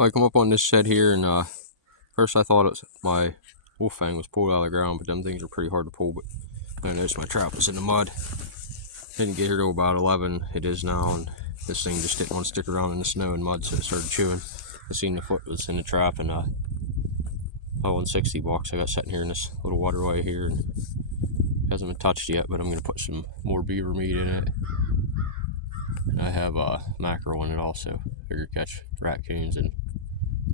I come up on this set here, and first I thought my wolf fang was pulled out of the ground, but them things are pretty hard to pull. But I noticed my trap was in the mud. Didn't get here till about 11. It is now, and this thing just didn't want to stick around in the snow and mud, so it started chewing. I seen the foot was in the trap, and my 160 box I got sitting here in this little waterway here, and hasn't been touched yet. But I'm gonna put some more beaver meat in it. And I have mackerel in it also. Figure catch raccoons and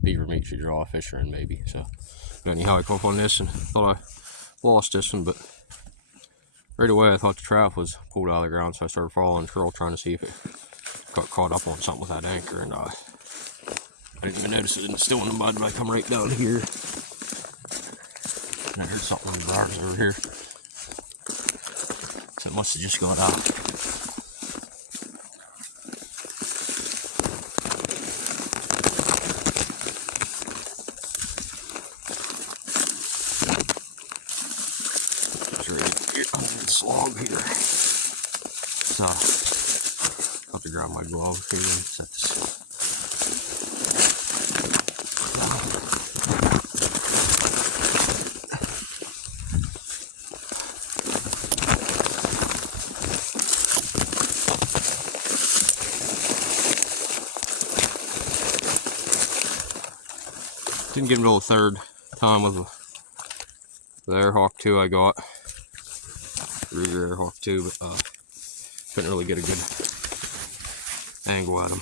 beaver meat should draw a fisher in maybe. So anyhow, I come up on this and thought I lost this one, but right away I thought the trap was pulled out of the ground, so I started following the curl trying to see if it got caught up on something with that anchor, and I didn't even notice it still in the mud, but I come right down here and I heard something in the briars over here, so it must have just got out. Slog here. So I'll have to grab my glove here and set this. Didn't get him till the third time with the Airhawk 2 I got. Ruger Airhawk 2, but couldn't really get a good angle at him.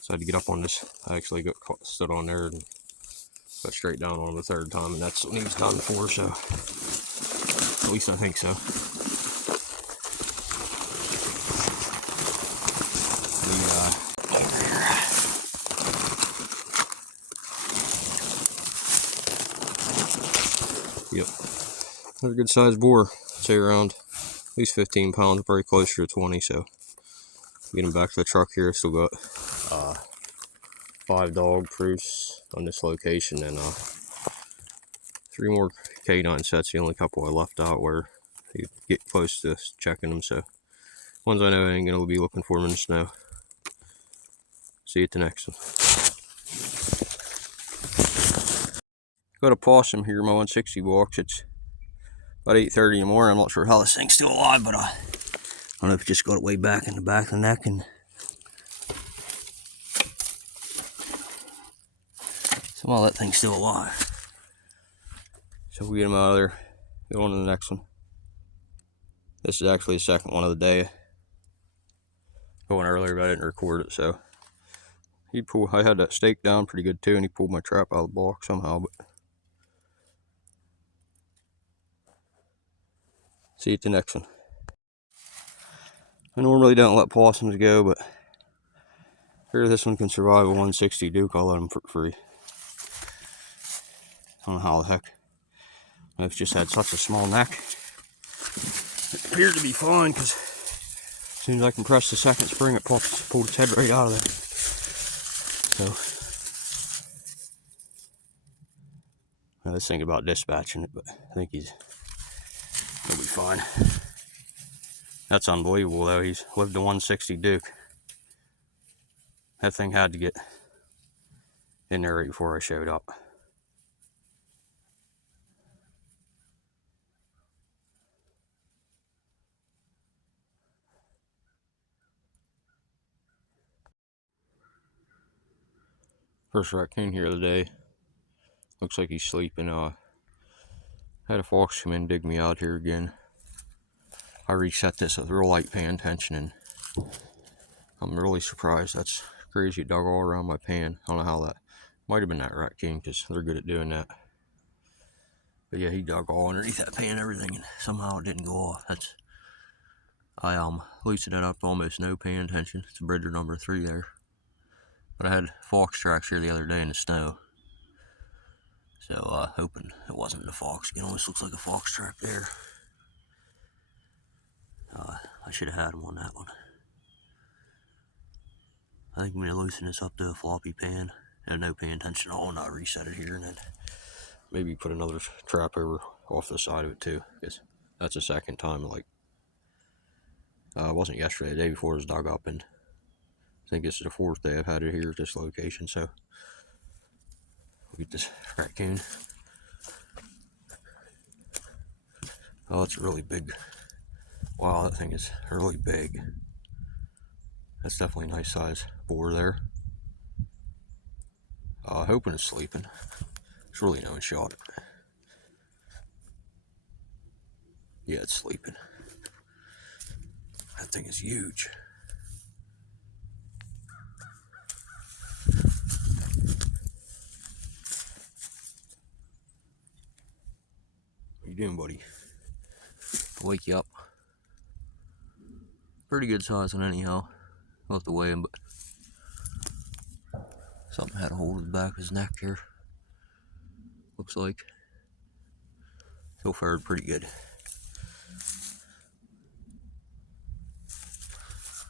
So I had to get up on this. I actually stood on there and got straight down on him the third time, and that's what he was done for, so at least I think so. Yep, another good sized boar. Say around at least 15 pounds, probably closer to 20. So get him back to the truck here. I've still got 5 dog proofs on this location, and 3 more K9 sets. The only couple I left out where you get close to checking them. So ones I know I ain't gonna be looking for them in the snow. See you at the next one. Got a Opossum here, my 160 box. It's about 8:30 in the morning. I'm not sure how this thing's still alive, but I don't know if it just got it way back in the back of the neck, and somehow that thing's still alive. So we'll get him out of there, go on to the next one. This is actually the second one of the day. Going earlier, but I didn't record it, so I had that stake down pretty good too, and he pulled my trap out of the box somehow. But see you at the next one. I normally don't let possums go, but here this one can survive a 160 Duke. I'll let him for free. I don't know how the heck. I've just had such a small neck. It appeared to be fine, because as soon as I compressed the second spring, it pulled its head right out of there. So I was thinking about dispatching it, but I think he'll be fine. That's unbelievable though. He's lived a 160 Duke. That thing had to get in there right before I showed up. First raccoon here of the day. Looks like he's sleeping. Had a fox come in and dig me out here again. I reset this with real light pan tension, and I'm really surprised. That's crazy. It dug all around my pan. I don't know how that might have been that raccoon, because they're good at doing that. But yeah, he dug all underneath that pan and everything, and somehow it didn't go off. I loosened it up to almost no pan tension. It's a Bridger number 3 there. But I had fox tracks here the other day in the snow, so hoping it wasn't the fox. It almost looks like a fox track there. I should have had him on that one. I think I'm going to loosen this up to a floppy pan and no pan tension at all, and I'll reset it here, and then maybe put another trap over off the side of it too, because that's the second time. Like, it wasn't yesterday, the day before it was dug up, and think this is the 4th day I've had it here at this location, so we'll get this raccoon. Oh, it's really big. Wow, that thing is really big. That's definitely a nice size boar there. Hoping it's sleeping. There's really no shot. Yeah, it's sleeping. That thing is huge. What you doing, buddy? I'll wake you up. Pretty good size one anyhow. I'll have to weigh him, but something had a hold of the back of his neck here. Looks like. So far, pretty good.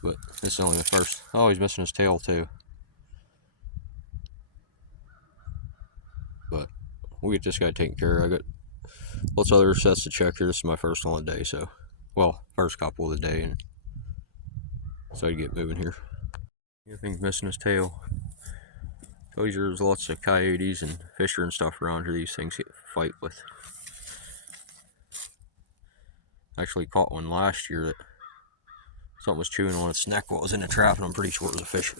But this is only the first. Oh, he's missing his tail too. But we'll get this guy taken care of. I got lots of other sets to check here. This is my first one of the day, so, well, first couple of the day, and so I get moving here. Everything's missing his tail. Told you there's lots of coyotes and fisher and stuff around here. These things fight with. Actually caught one last year that something was chewing on its neck while it was in the trap, and I'm pretty sure it was a fisher.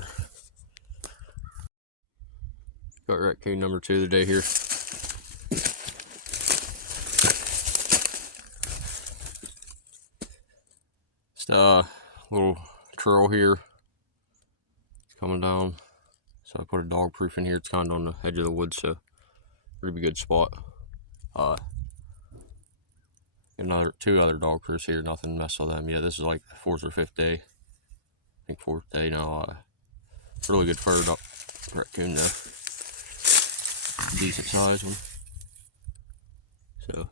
Got raccoon number 2 of the day here. Just a little trail here. It's coming down. So I put a dog proof in here. It's kind of on the edge of the woods, so pretty good spot. Two other dog proofs here. Nothing mess with them. Yeah, this is like the 4th or 5th day. I think 4th day now. Really good furred up raccoon though. Decent size one. So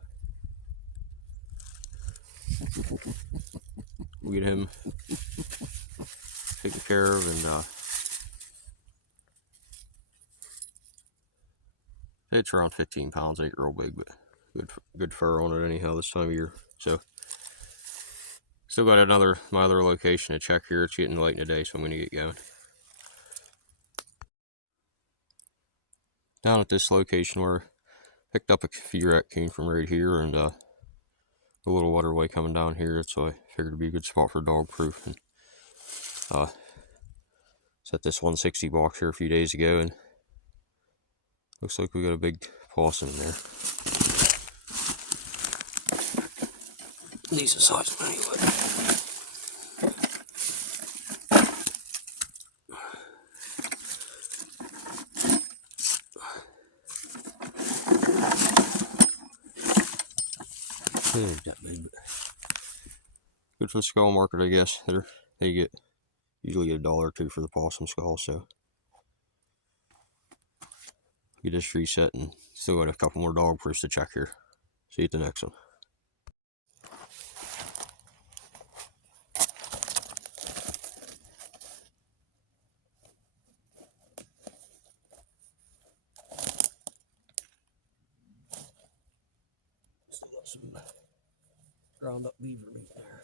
we'll get him taken care of, and it's around 15 pounds, ain't real big, but good fur on it anyhow this time of year. So still got my other location to check here. It's getting late in the day, so I'm gonna get going. Down at this location where I picked up a few raccoon from right here, and a little waterway coming down here, so I figured it'd be a good spot for dog proof. And set this 160 box here a few days ago, and looks like we got a big opossum in there. Decent size one anyway. Ain't that big, but good for the skull market, I guess. They usually get $1 or $2 for the possum skull, so get this reset, and still got a couple more dog proofs to check here. See you at the next one. Still got some ground up beaver meat there.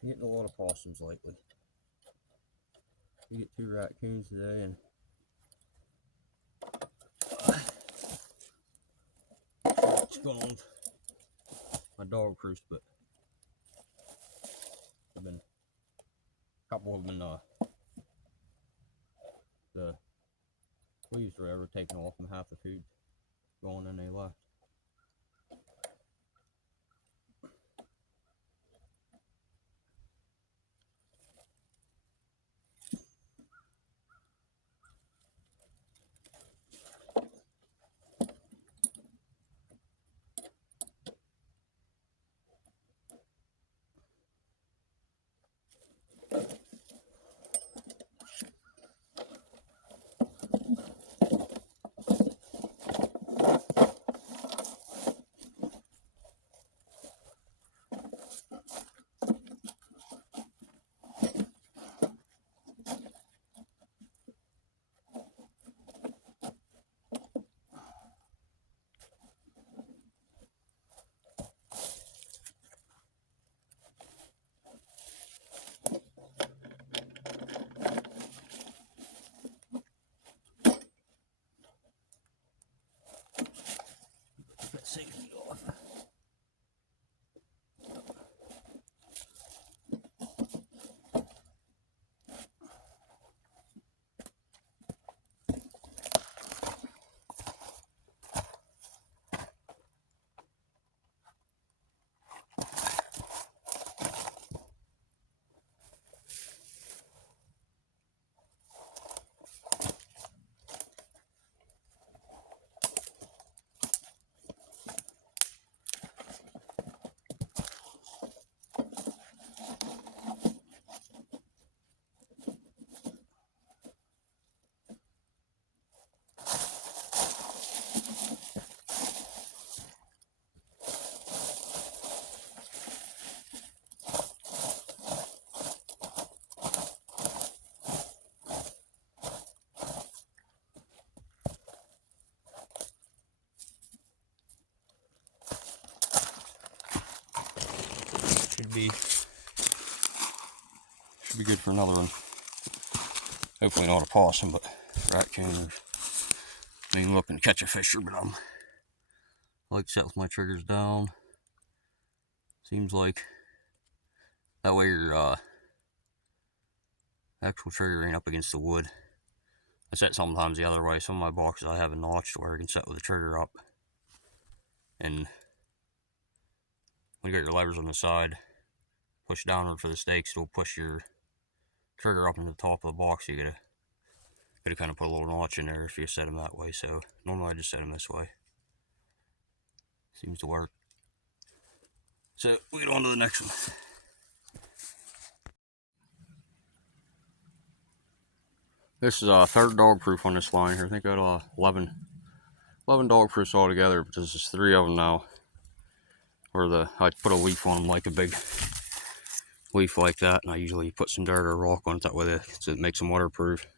I'm getting a lot of possums lately. We get 2 raccoons today, and what's going on with my dog proofs, but a couple of them the leaves were ever taken off and half the food gone, and they left. be good for another one. Hopefully not a possum, but raccoon. I mean, looking to catch a fisher, but I like to set with my triggers down. Seems like that way your actual trigger ain't up against the wood. I set sometimes the other way. Some of my boxes I have a notch where I can set with the trigger up. And when you got your levers on the side, push downward for the stakes, it'll push your trigger up into the top of the box. You gotta kind of put a little notch in there if you set them that way. So normally I just set them this way. Seems to work. So we get on to the next one. This is a third dog proof on this line here. I think I got 11 dog proofs altogether, but there's just 3 of them now. Where I put a leaf on them, like a big leaf like that, and I usually put some dirt or rock on it that way so it makes them waterproof.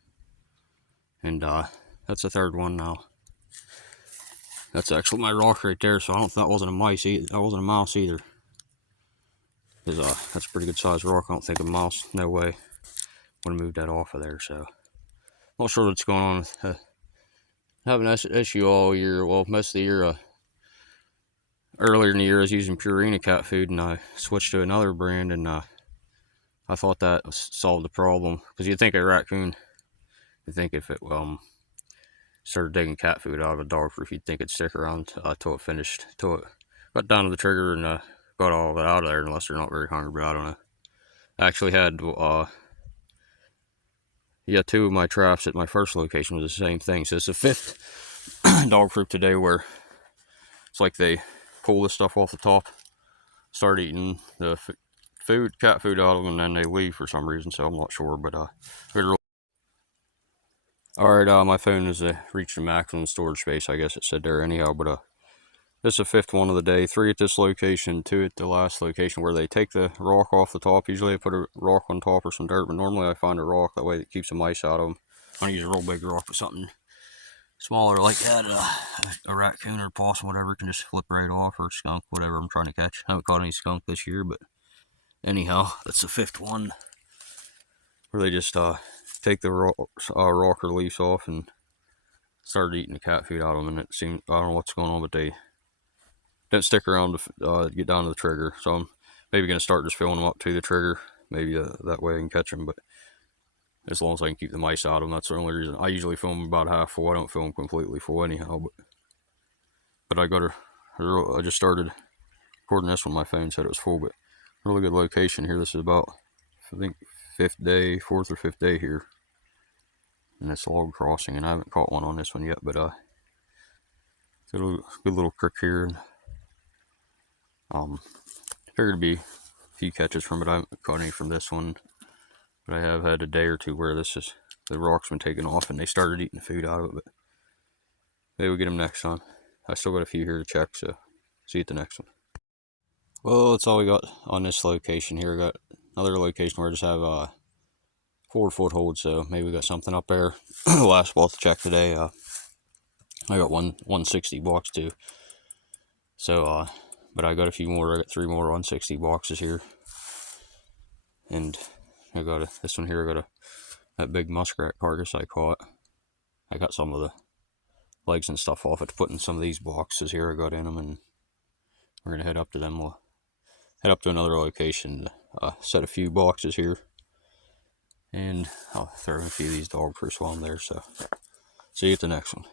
And that's the third one now. That's actually my rock right there, so I don't think that wasn't a mouse either. That's a pretty good sized rock. I don't think a mouse, no way, would have moved that off of there. So not sure what's going on with having an issue all year. Well, most of the year. Earlier in the year, I was using Purina cat food, and I switched to another brand, and I thought that solved the problem. Because you'd think a raccoon, you'd think if it started digging cat food out of a dog proof, you'd think it'd stick around till it finished, till it got down to the trigger and got all of it out of there, unless they're not very hungry. But I don't know. I actually had 2 of my traps at my first location was the same thing. So it's the 5th dog proof today where it's like they pull this stuff off the top, start eating the cat food out of them, and then they leave for some reason. So I'm not sure, but alright, my phone has reached the maximum storage space, I guess it said there anyhow. But this is the 5th one of the day. 3 at this location, 2 at the last location, where they take the rock off the top. Usually I put a rock on top or some dirt, but normally I find a rock, that way it keeps the mice out of them. I don't use a real big rock, but something smaller like that, a raccoon or a possum, whatever, can just flip right off, or a skunk, whatever I'm trying to catch. I haven't caught any skunk this year, but anyhow, that's the 5th one, where they just take the rock or leaves off and started eating the cat food out of them. And it seemed, I don't know what's going on, but they didn't stick around to get down to the trigger. So I'm maybe going to start just filling them up to the trigger. Maybe that way I can catch them, but as long as I can keep the mice out of them, that's the only reason. I usually film them about half full. I don't film them completely full anyhow, but I just started recording this when my phone said it was full. But really good location here. This is about, I think, 4th or 5th day here, and it's log crossing, and I haven't caught one on this one yet, but it's a good little creek here, and figured it'd be a few catches from it. I haven't caught any from this one, but I have had a day or two where the rock's been taken off and they started eating the food out of it. But maybe we'll get them next time. I still got a few here to check, so see you at the next one. Well, that's all we got on this location here. I got another location where I just have 4 foothold, so maybe we got something up there. Last spot to check today. I got 160 box too. So, but I got a few more. I got 3 more 160 boxes here, and I got this one here. I got that big muskrat carcass I caught. I got some of the legs and stuff off it to put in some of these boxes here I got in them, and we're gonna head up to them. We'll head up to another location, set a few boxes here, and I'll throw in a few of these dog proofs while I'm there. So see you at the next one.